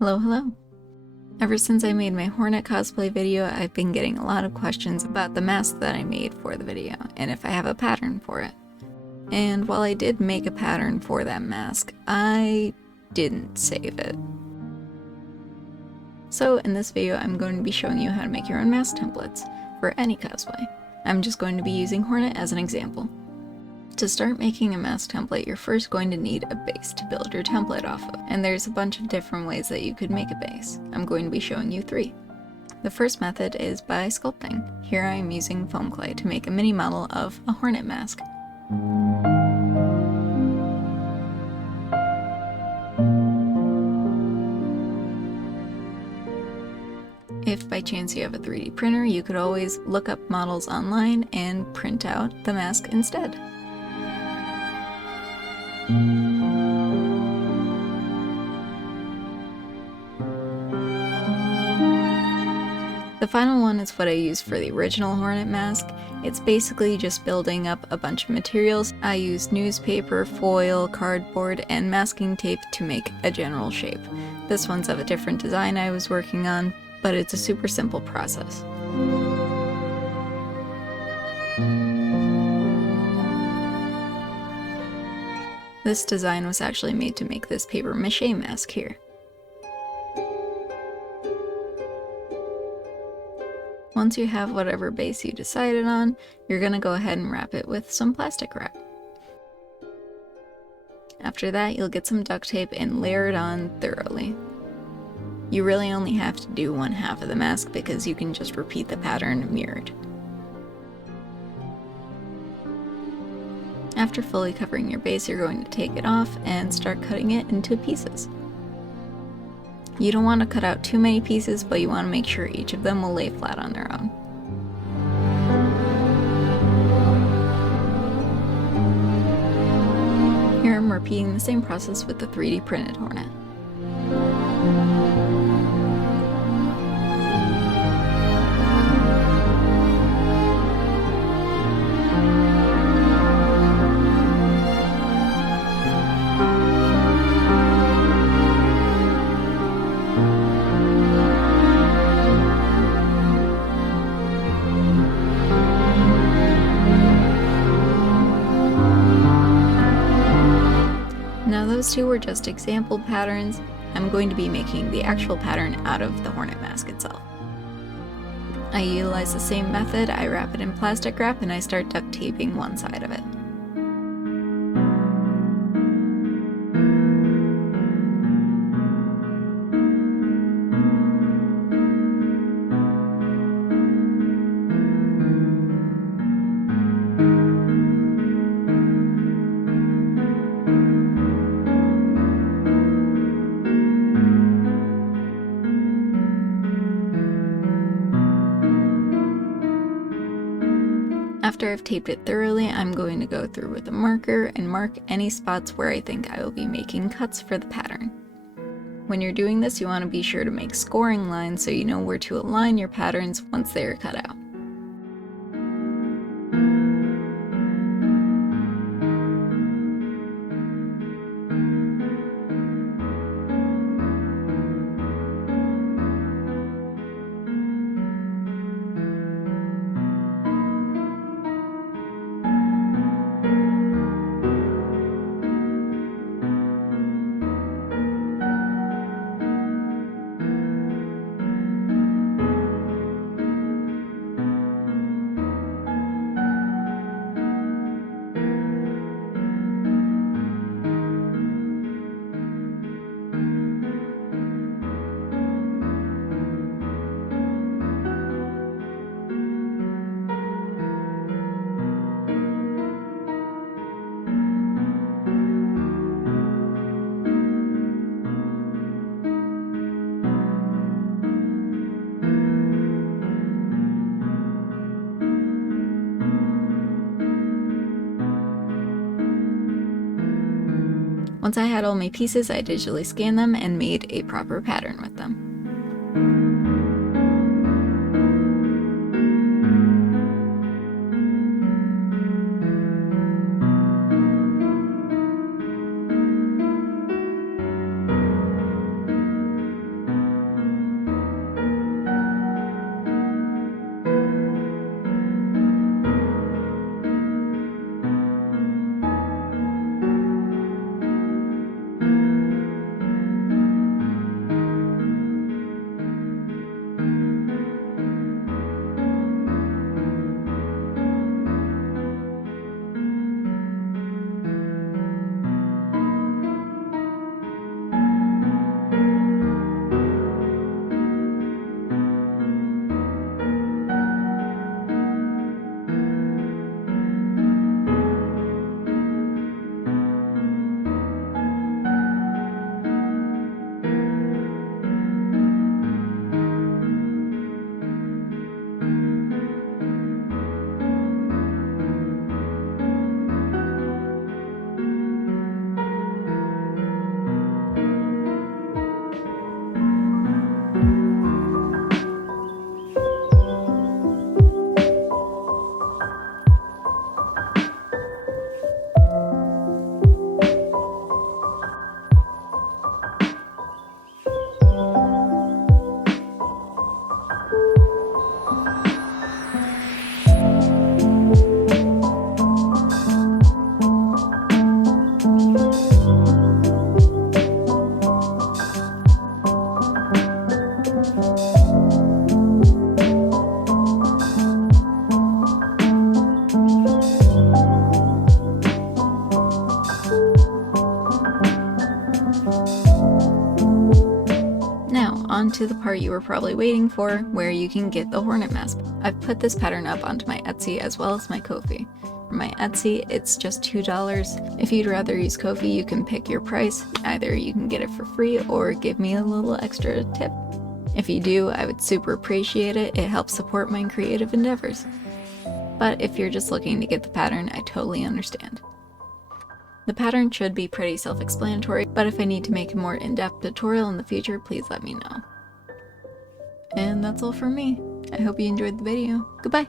Hello, hello. Ever since I made my Hornet cosplay video, I've been getting a lot of questions about the mask that I made for the video, and if I have a pattern for it. And while I did make a pattern for that mask, I didn't save it. So in this video, I'm going to be showing you how to make your own mask templates for any cosplay. I'm just going to be using Hornet as an example. To start making a mask template, you're first going to need a base to build your template off of, and there's a bunch of different ways that you could make a base. I'm going to be showing you 3. The first method is by sculpting. Here I am using foam clay to make a mini model of a Hornet mask. If by chance you have a 3D printer, you could always look up models online and print out the mask instead. The final one is what I used for the original Hornet mask. It's basically just building up a bunch of materials. I used newspaper, foil, cardboard, and masking tape to make a general shape. This one's of a different design I was working on, but it's a super simple process. This design was actually made to make this paper mache mask here. Once you have whatever base you decided on, you're gonna go ahead and wrap it with some plastic wrap. After that, you'll get some duct tape and layer it on thoroughly. You really only have to do one half of the mask because you can just repeat the pattern mirrored. After fully covering your base, you're going to take it off and start cutting it into pieces. You don't want to cut out too many pieces, but you want to make sure each of them will lay flat on their own. Here I'm repeating the same process with the 3D printed Hornet. Now those two were just example patterns. I'm going to be making the actual pattern out of the Hornet mask itself. I utilize the same method. I wrap it in plastic wrap and I start duct taping one side of it. After I've taped it thoroughly, I'm going to go through with a marker and mark any spots where I think I will be making cuts for the pattern. When you're doing this, you want to be sure to make scoring lines so you know where to align your patterns once they are cut out. Once I had all my pieces, I digitally scanned them and made a proper pattern with them. on to the part you were probably waiting for, where you can get the Hornet mask. I've put this pattern up onto my Etsy as well as my Ko-fi. For my Etsy, it's just $2. If you'd rather use Ko-fi, you can pick your price. Either you can get it for free or give me a little extra tip. If you do, I would super appreciate it. It helps support my creative endeavors. But if you're just looking to get the pattern, I totally understand. The pattern should be pretty self-explanatory, but if I need to make a more in-depth tutorial in the future, please let me know. And that's all from me. I hope you enjoyed the video. Goodbye!